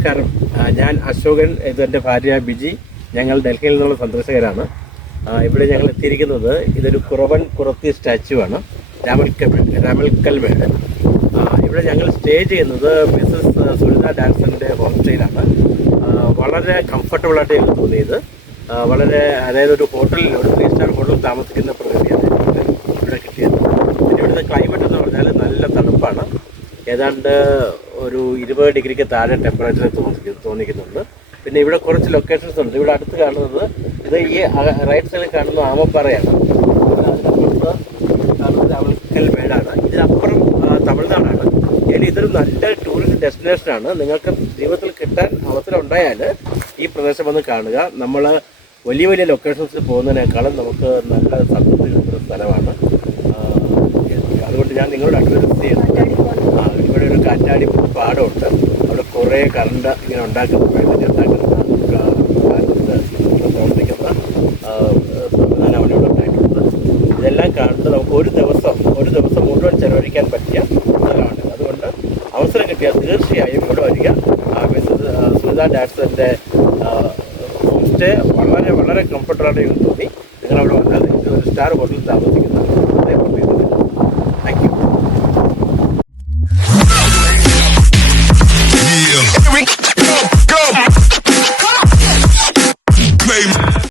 നമസ്കാരം. ഞാൻ അശോകൻ, ഇതെൻ്റെ ഭാര്യ ബിജി. ഞങ്ങൾ ഡൽഹിയിൽ നിന്നുള്ള സന്ദർശകരാണ്. ഇവിടെ ഞങ്ങൾ എത്തിയിരിക്കുന്നത് ഇതൊരു കുറത്തി സ്റ്റാച്ചു ആണ്, രാമൽക്കൽമേട്. ഇവിടെ ഞങ്ങൾ സ്റ്റേ ചെയ്യുന്നത് മിസ്സസ് സുനിത ഡാൻസറിൻ്റെ ഹോം സ്റ്റേയിലാണ്. വളരെ കംഫർട്ടബിളായിട്ട് ഞങ്ങൾക്ക് തോന്നിയത്. അതായത് ഒരു 3 സ്റ്റാർ ഹോട്ടലിൽ താമസിക്കുന്ന പ്രകൃതിയാണ് ഇവിടെ കിട്ടിയത്. പിന്നെ ഇവിടുത്തെ ക്ലൈമറ്റ് എന്ന് പറഞ്ഞാൽ നല്ല തണുപ്പാണ്. ഏതാണ്ട് ഒരു 20 ഡിഗ്രിക്ക് താഴെ ടെമ്പറേച്ചർ തോന്നിക്കുന്നുണ്ട്. പിന്നെ ഇവിടെ കുറച്ച് ലൊക്കേഷൻസ് ഉണ്ട്. ഇവിടെ അടുത്ത് കാണുന്നത് ഈ റൈറ്റ് സൈഡിൽ കാണുന്ന ആമപ്പാറയാണ്. അതിനപ്പുറത്ത് കാണുന്നത് രാമൽക്കൽമേടാണ്. ഇതിനപ്പുറം തമിഴ്നാടാണ്. ഇനി ഇതൊരു നല്ല ടൂറിസ്റ്റ് ഡെസ്റ്റിനേഷനാണ്. നിങ്ങൾക്ക് ജീവിതത്തിൽ കിട്ടാൻ അവസരം ഉണ്ടായാൽ ഈ പ്രദേശം വന്ന് കാണുക. നമ്മൾ വലിയ ലൊക്കേഷൻസിൽ പോകുന്നതിനേക്കാളും നമുക്ക് നല്ല സംതൃപ്തി കിട്ടുന്ന സ്ഥലമാണ്. അതുകൊണ്ട് ഞാൻ നിങ്ങളോട് അഡ്വൈസ് ചെയ്യുന്നത്, ഇവിടെ ഒരു കാറ്റാടി പാടമുണ്ട്. അവിടെ കുറേ കറണ്ട് ഇങ്ങനെ പ്രവർത്തിക്കുന്ന സംവിധാനം അവിടെ ഉണ്ടായിട്ടുണ്ട്. ഇതെല്ലാം കണ്ട് നമുക്ക് ഒരു ദിവസം മുഴുവൻ ചെലവഴിക്കാൻ പറ്റിയ സ്ഥലമാണ്. അതുകൊണ്ട് അവസരം കിട്ടിയാൽ തീർച്ചയായും ഇവിടെ വരിക. മിസ്സസ് സുനിത ഡാൻസറിൻ്റെ ഹോം സ്റ്റേ വളരെ കംഫർട്ടബിളായിട്ട് എനിക്ക് തോന്നി. നിങ്ങളവിടെ വന്നാൽ നിങ്ങൾക്ക് ഒരു സ്റ്റാർ ഹോട്ടലിൽ താമസിക്കുന്നതാണ്.